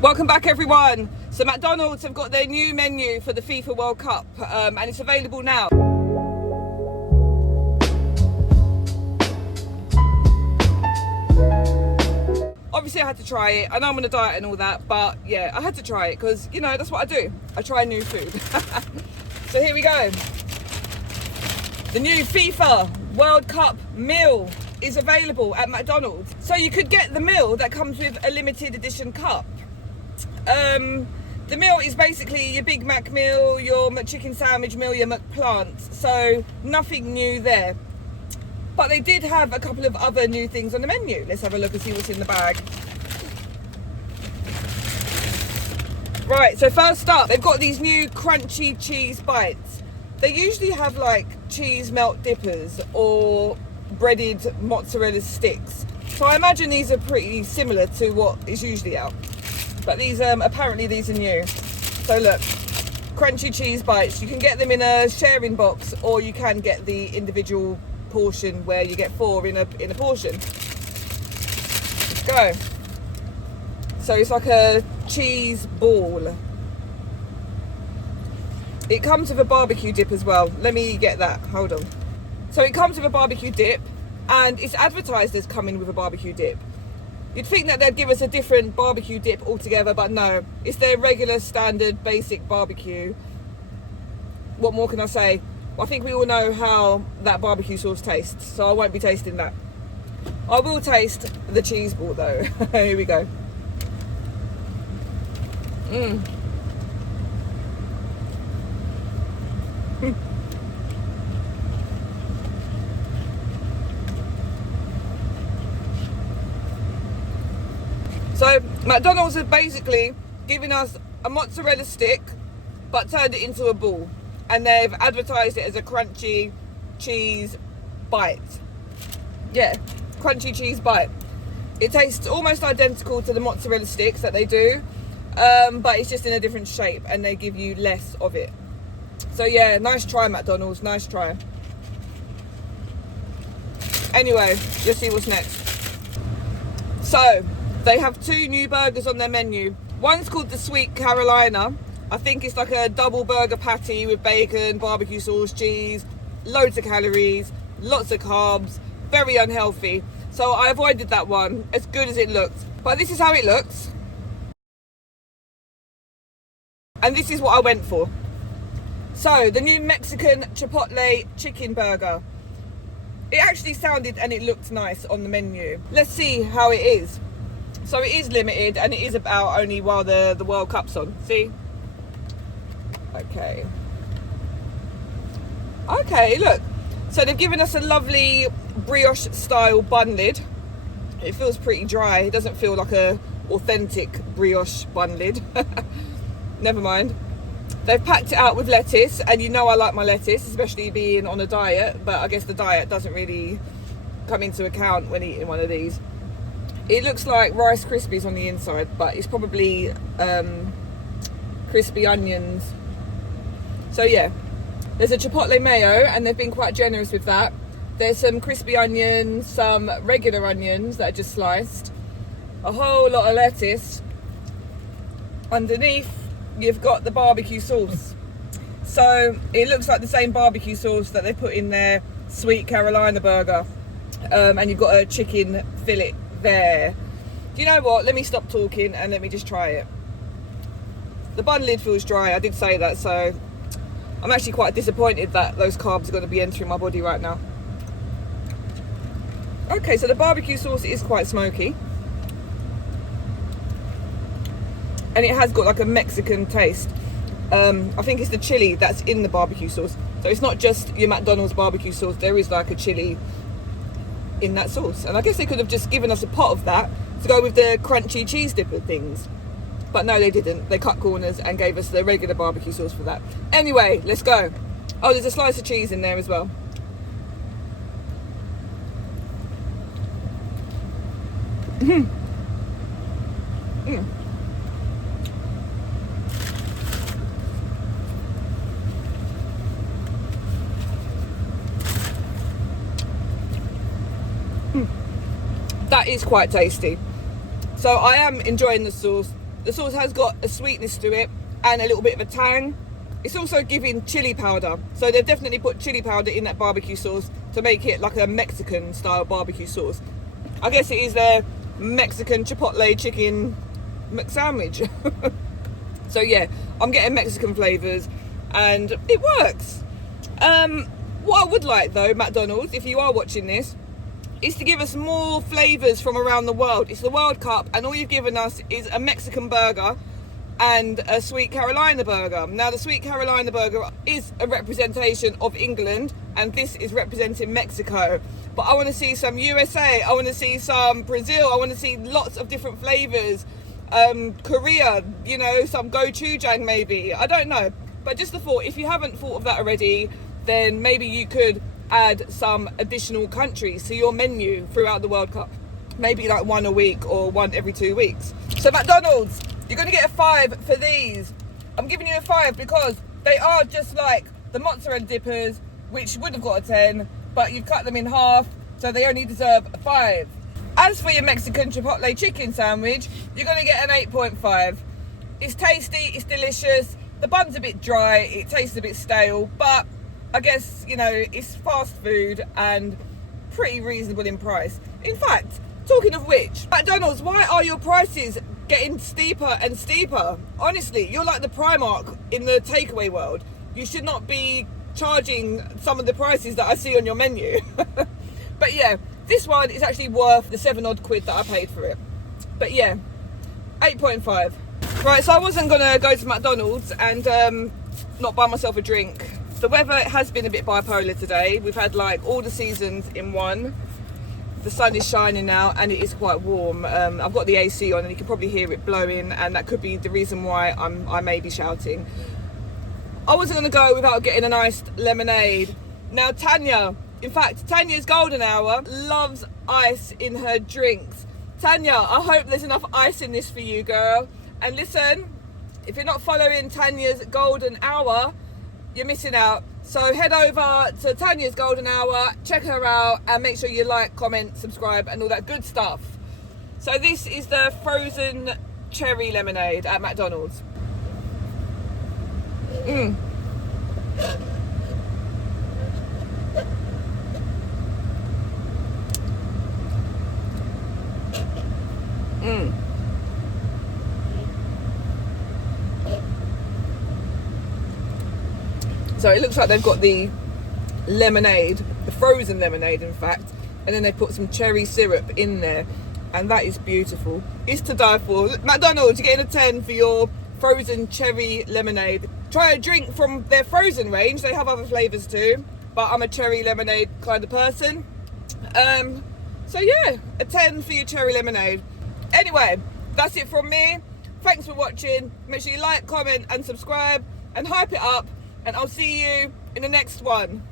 Welcome back, everyone. So McDonald's have got their new menu for the FIFA World Cup, and it's available now. Obviously I had to try it. I know I'm on a diet and all that, but yeah, I had to try it because, you know, that's what I do. I try new food. So here we go. The new FIFA World Cup meal is available at McDonald's. So you could get the meal that comes with a limited edition cup. The meal is basically your Big Mac meal, your McChicken sandwich meal, your McPlant. So nothing new there. But they did have a couple of other new things on the menu. Let's have a look and see what's in the bag. Right, so first up, they've got these new crunchy cheese bites. They usually have like cheese melt dippers or breaded mozzarella sticks. So I imagine these are pretty similar to what is usually out. But these, apparently these are new. So look, crunchy cheese bites. You can get them in a sharing box, or you can get the individual portion where you get 4 in a portion. Let's go. So it's like a cheese ball. It comes with a barbecue dip as well. Let me get that, hold on. So it comes with a barbecue dip, and it's advertised as coming with a barbecue dip. You'd think that they'd give us a different barbecue dip altogether, but no. It's their regular, standard, basic barbecue. What more can I say? Well, I think we all know how that barbecue sauce tastes, so I won't be tasting that. I will taste the cheese ball though. Here we go. So McDonald's have basically given us a mozzarella stick but turned it into a ball, and they've advertised it as a crunchy cheese bite. Yeah, crunchy cheese bite. It tastes almost identical to the mozzarella sticks that they do, but it's just in a different shape, and they give you less of it. So yeah, nice try McDonald's, nice try. Anyway, let's see what's next. So they have 2 new burgers on their menu. One's called the Sweet Carolina. I think it's like a double burger patty with bacon, barbecue sauce, cheese, loads of calories, lots of carbs, very unhealthy. So I avoided that one, as good as it looked. But this is how it looks. And this is what I went for. So the new Mexican Chipotle chicken burger. It actually sounded and it looked nice on the menu. Let's see how it is. So it is limited, and it is about only while the World Cup's on. See? Okay. Okay, look. So they've given us a lovely brioche style bun lid. It feels pretty dry. It doesn't feel like a authentic brioche bun lid. Never mind. They've packed it out with lettuce, and you know I like my lettuce, especially being on a diet, but I guess the diet doesn't really come into account when eating one of these. It looks like Rice Krispies on the inside, but it's probably crispy onions. So yeah, there's a chipotle mayo, and they've been quite generous with that. There's some crispy onions, some regular onions that are just sliced, a whole lot of lettuce. Underneath, you've got the barbecue sauce. So it looks like the same barbecue sauce that they put in their Sweet Carolina burger. And you've got a chicken fillet there. Do you know what? Let me stop talking and let me just try it. The bun lid feels dry, I did say that, so I'm actually quite disappointed that those carbs are going to be entering my body right now. Okay, so the barbecue sauce is quite smoky. And it has got like a Mexican taste. I think it's the chili that's in the barbecue sauce. So it's not just your McDonald's barbecue sauce, there is like a chili in that sauce. And I guess they could have just given us a pot of that to go with the crunchy cheese dipper things. But no, they didn't. They cut corners and gave us the regular barbecue sauce for that. Anyway, let's go. Oh, there's a slice of cheese in there as well. That is quite tasty. So I am enjoying the sauce. The sauce has got a sweetness to it and a little bit of a tang. It's also giving chili powder, so they've definitely put chili powder in that barbecue sauce to make it like a Mexican style barbecue sauce. I guess it is their Mexican chipotle chicken McSandwich. So yeah, I'm getting Mexican flavours and it works. What I would like though, McDonald's, if you are watching this, is to give us more flavours from around the world. It's the World Cup and all you've given us is a Mexican burger and a Sweet Carolina burger. Now the Sweet Carolina burger is a representation of England and this is representing Mexico. But I want to see some USA, I want to see some Brazil, I want to see lots of different flavours. Korea, you know, some gochujang maybe, I don't know. But just a thought, if you haven't thought of that already, then maybe you could add some additional countries to your menu throughout the World Cup. Maybe like one a week or one every 2 weeks. So McDonald's, you're going to get a 5 for these. I'm giving you a 5 because they are just like the mozzarella dippers, which would have got a 10, but you've cut them in half, so they only deserve a 5. As for your Mexican chipotle chicken sandwich, you're going to get an 8.5. It's tasty, it's delicious. The bun's a bit dry, it tastes a bit stale, but I guess, you know, it's fast food and pretty reasonable in price. In fact, talking of which, McDonald's, why are your prices getting steeper and steeper? Honestly, you're like the Primark in the takeaway world. You should not be charging some of the prices that I see on your menu. But yeah, this one is actually worth the 7 odd quid that I paid for it. But yeah, 8.5. Right, so I wasn't gonna go to McDonald's and not buy myself a drink. The weather has been a bit bipolar today. We've had like all the seasons in one. The sun is shining now and it is quite warm. I've got the AC on and you can probably hear it blowing, and that could be the reason why I may be shouting. I wasn't gonna go without getting an iced lemonade. Now Tanya's golden hour loves ice in her drinks. Tanya, I hope there's enough ice in this for you, girl. And listen, if you're not following Tanya's golden hour, you're missing out. So head over to Tanya's golden hour, check her out, and make sure you like, comment, subscribe, and all that good stuff. So this is the frozen cherry lemonade at McDonald's. Mmm. Mmm. So it looks like they've got the lemonade, the frozen lemonade in fact, and then they put some cherry syrup in there, and that is beautiful. It's to die for. McDonald's, you're getting a 10 for your frozen cherry lemonade. Try a drink from their frozen range, they have other flavours too, but I'm a cherry lemonade kind of person. So yeah, a 10 for your cherry lemonade. Anyway, that's it from me. Thanks for watching. Make sure you like, comment and subscribe and hype it up. And I'll see you in the next one.